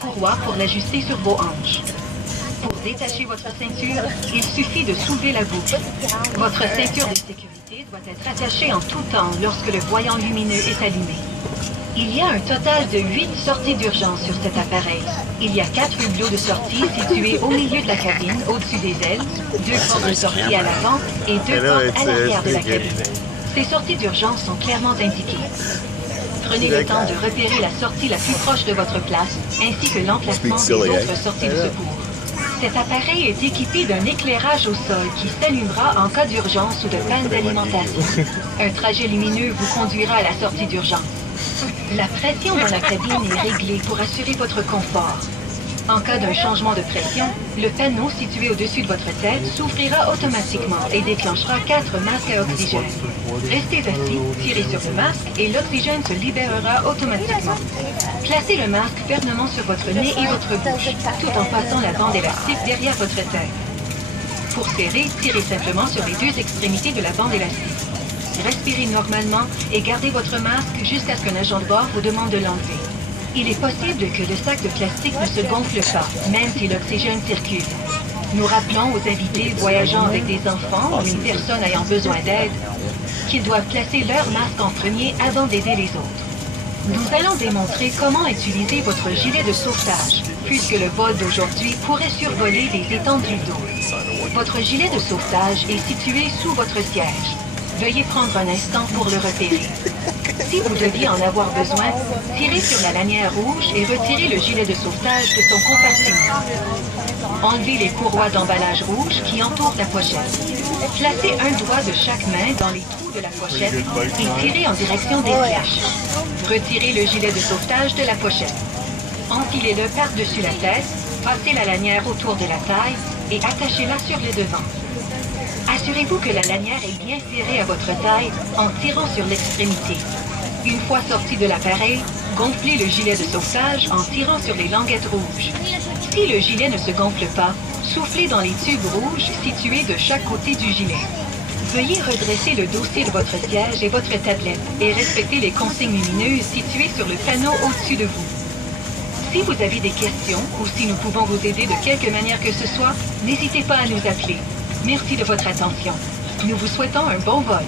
courroie pour l'ajuster sur vos hanches. Pour détacher votre ceinture, il suffit de soulever la boucle. Votre ceinture de sécurité doit être attachée en tout temps lorsque le voyant lumineux est allumé. Il y a un total de 8 sorties d'urgence sur cet appareil. Il y a 4 hublots de sortie situés au milieu de la cabine, au-dessus des ailes, 2 portes de sortie à l'avant et 2 portes à l'arrière de la cabine. Ces sorties d'urgence sont clairement indiquées. Prenez le temps de repérer la sortie la plus proche de votre place, ainsi que l'emplacement des autres sorties de secours. Cet appareil est équipé d'un éclairage au sol qui s'allumera en cas d'urgence ou de panne d'alimentation. Un trajet lumineux vous conduira à la sortie d'urgence. La pression dans la cabine est réglée pour assurer votre confort. En cas d'un changement de pression, le panneau situé au-dessus de votre tête s'ouvrira automatiquement et déclenchera 4 masques à oxygène. Restez assis, tirez sur le masque et l'oxygène se libérera automatiquement. Placez le masque fermement sur votre nez et votre bouche, tout en passant la bande élastique derrière votre tête. Pour serrer, tirez simplement sur les 2 extrémités de la bande élastique. Respirez normalement et gardez votre masque jusqu'à ce qu'un agent de bord vous demande de l'enlever. Il est possible que le sac de plastique ne se gonfle pas, même si l'oxygène circule. Nous rappelons aux invités voyageant avec des enfants ou une personne ayant besoin d'aide qu'ils doivent placer leur masque en premier avant d'aider les autres. Nous allons démontrer comment utiliser votre gilet de sauvetage, puisque le vol d'aujourd'hui pourrait survoler des étendues d'eau. Votre gilet de sauvetage est situé sous votre siège. Veuillez prendre un instant pour le repérer. Si vous deviez en avoir besoin, tirez sur la lanière rouge et retirez le gilet de sauvetage de son compartiment. Enlevez les courroies d'emballage rouge qui entourent la pochette. Placez un doigt de chaque main dans les trous de la pochette et tirez en direction des flèches. Retirez le gilet de sauvetage de la pochette. Enfilez-le par-dessus la tête, passez la lanière autour de la taille et attachez-la sur le devant. Assurez-vous que la lanière est bien serrée à votre taille en tirant sur l'extrémité. Une fois sorti de l'appareil, gonflez le gilet de sauvetage en tirant sur les languettes rouges. Si le gilet ne se gonfle pas, soufflez dans les tubes rouges situés de chaque côté du gilet. Veuillez redresser le dossier de votre siège et votre tablette et respectez les consignes lumineuses situées sur le panneau au-dessus de vous. Si vous avez des questions ou si nous pouvons vous aider de quelque manière que ce soit, n'hésitez pas à nous appeler. Merci de votre attention. Nous vous souhaitons un bon vol.